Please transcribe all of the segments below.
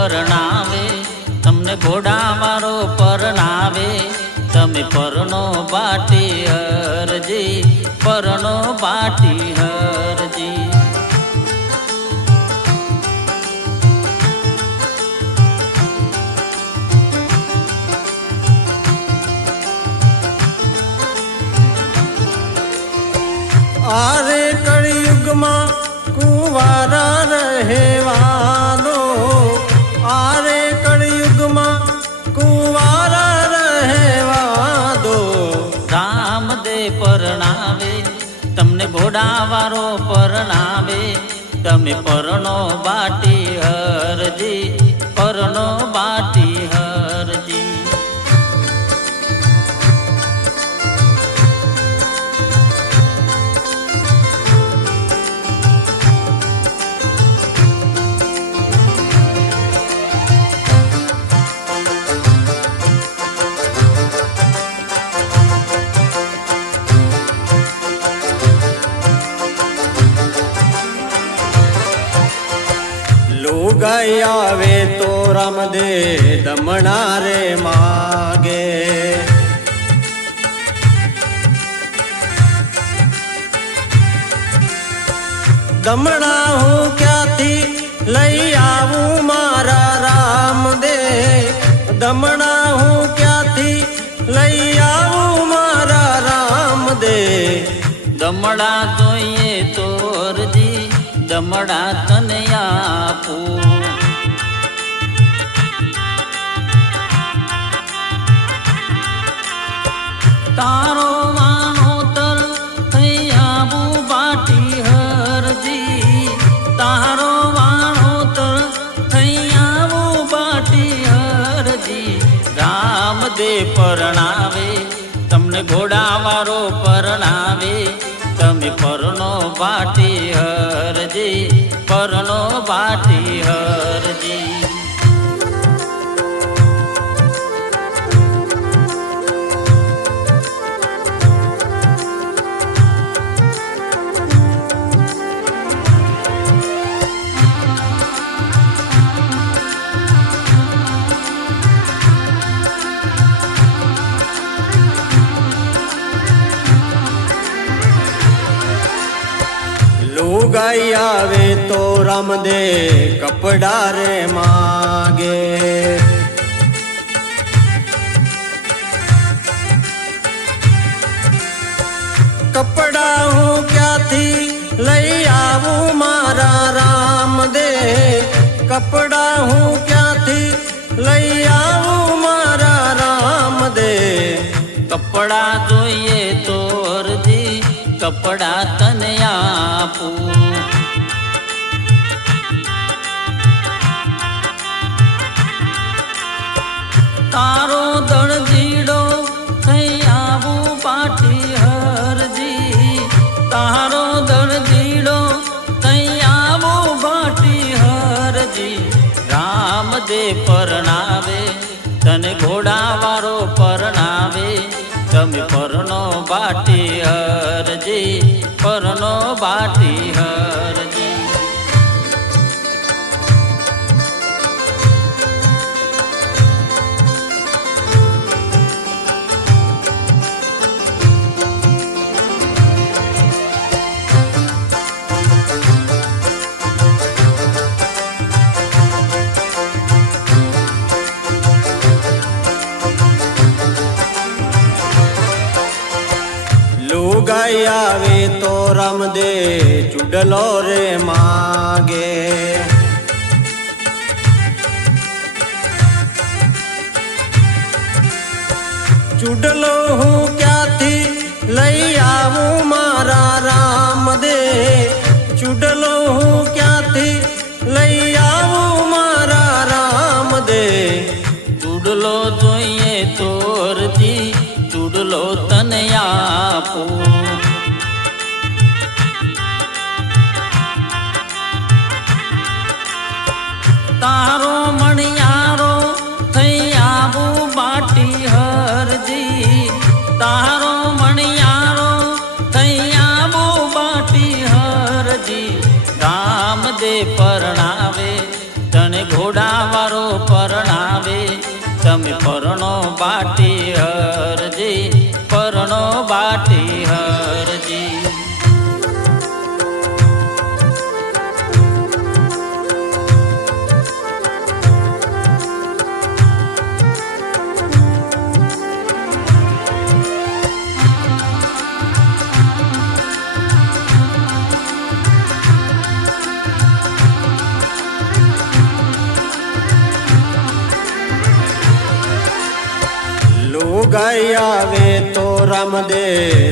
પરણાવે, તમને ઘોડાવાળો પરણાવે, તમે પરણો બાટી હરજી, પરણો બાટી હરજી. આરે કળિયુગમાં કુંવારા રહેવાનો, આરે કળિયુગમાં કુંવારા રહેવાનો. રામદે પરણાવે, તમને ઘોડાવાળો પરણાવે, તમે પરણો બાટી હરજી, પરણો બાટી હરજી. લુગાઈ આવે તો રામદે દમણા રે માગે, દમણા હું ક્યાંથી લઈ આવું મારા રામદે, દમણા હું ક્યાંથી લઈ આવું મારા રામદે. દમડા જોઈએ તો હરજી, દમડા તને આપું. તારો વાણોતર થઈ આવું બાટી હરજી, તારો વાણોતર થઈ આવું બાટી હરજી. રામદે પરણાવે, તમને ઘોડાવાળો પરણાવે, તમે પરણો બાટી હરજી, પરણો બાટી હરજી. લુગાઈ આવે તો રામદે કપડા રે માગે, કપડા હું ક્યાંથી લઈ આવું મારા રામદે, કપડા હું ક્યાંથી લઈ આવું મારા રામદે. કપડા જોઈએ તો હરજી, કપડા તને આપું. તારો દળજીડો થઈ આવું બાટી હરજી, તારો દળજીડો થઈ આવું બાટી હરજી. રામદે પરણાવે, તને ઘોડાવાળો પરણાવે, તમે પરણો બાટી હરજી, પરણો બાટી હરજી. લુગાઈ આવે તો રામદે ચૂડલો રે માગે, ચૂડલો હું ક્યાંથી લઈ આવું મારા રામદે, ચૂડલો હું ક્યાંથી લઈ આવું મારા રામદે. ચૂડલો જોઈએ તો હરજી, ચૂડલો તને આપું. તારો મણિયારો થઈ આવું બાટી હરજી, તારો મણિયારો થઈ આવું બાટી હરજી. રામદે પરણાવે, તને ઘોડાવાળો તમે પરણો બાટી હરજી, પરણો બાટી હરજી. લુગાઈ આવે તો રામદે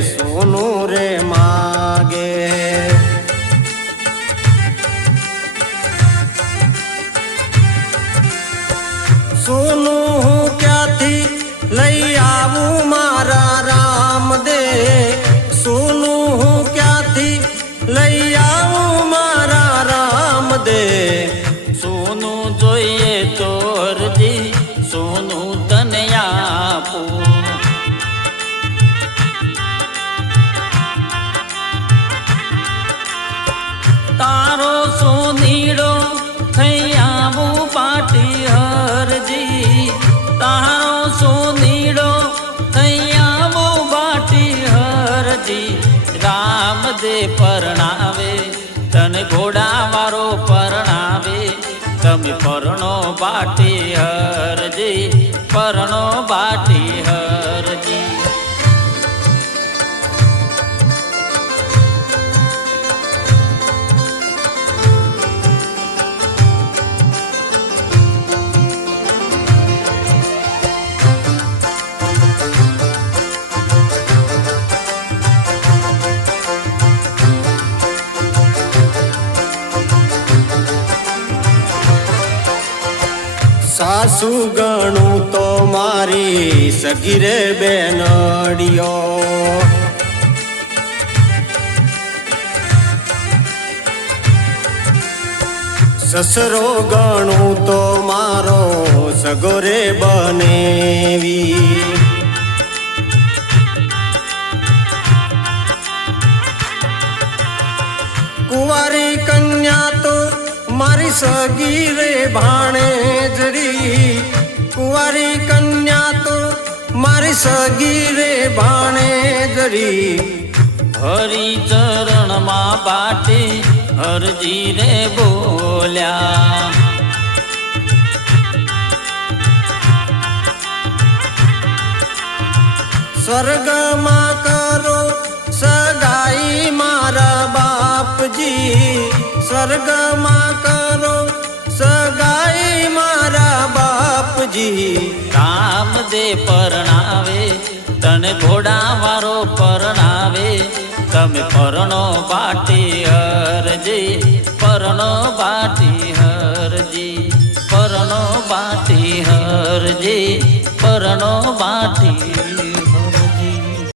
સોનું રે માગે, સોનું હું ક્યાંથી લઈ આવું મારા રામદે, સોનું હું ક્યાંથી લઈ આવું મારા રામદે. સોનું જોઈએ તો હરજી, સોનું તને આપું. તારો સોનીડો થઈ આવું બાટી હરજી, તારો સોનીડો થઈ આવું બાટી હરજી. રામ દે પરણાવે તને ઘોડા વાળો પરણાવે, તમે પરણો બાટી હરજી, પરણો બાટી હરજી. સાસુ ગણું તો મારી સગીરે બેનડીઓ, સસરો ગણું તો મારો સગોરે બનેવી. કુંવારી કન્યા તો મારી સગી રે ભાણેજડી, કુંવારી કન્યા તો મારી સગી રે ભાણેજડી. હરી ચરણમાં બાટી હરજી રે બોલ્યા, સ્વર્ગમાં કરો સગાઈ મારા બાપજી, સ્વર્ગમાં કરો સગાઈ મારા બાપજી. રામ દે પરણાવે તને ઘોડા વાળો પરણાવે, તમે પરણો બાટી હરજી, પરણો બાટી હરજી, પરણો બાટી હરજી, પરણો બાટી.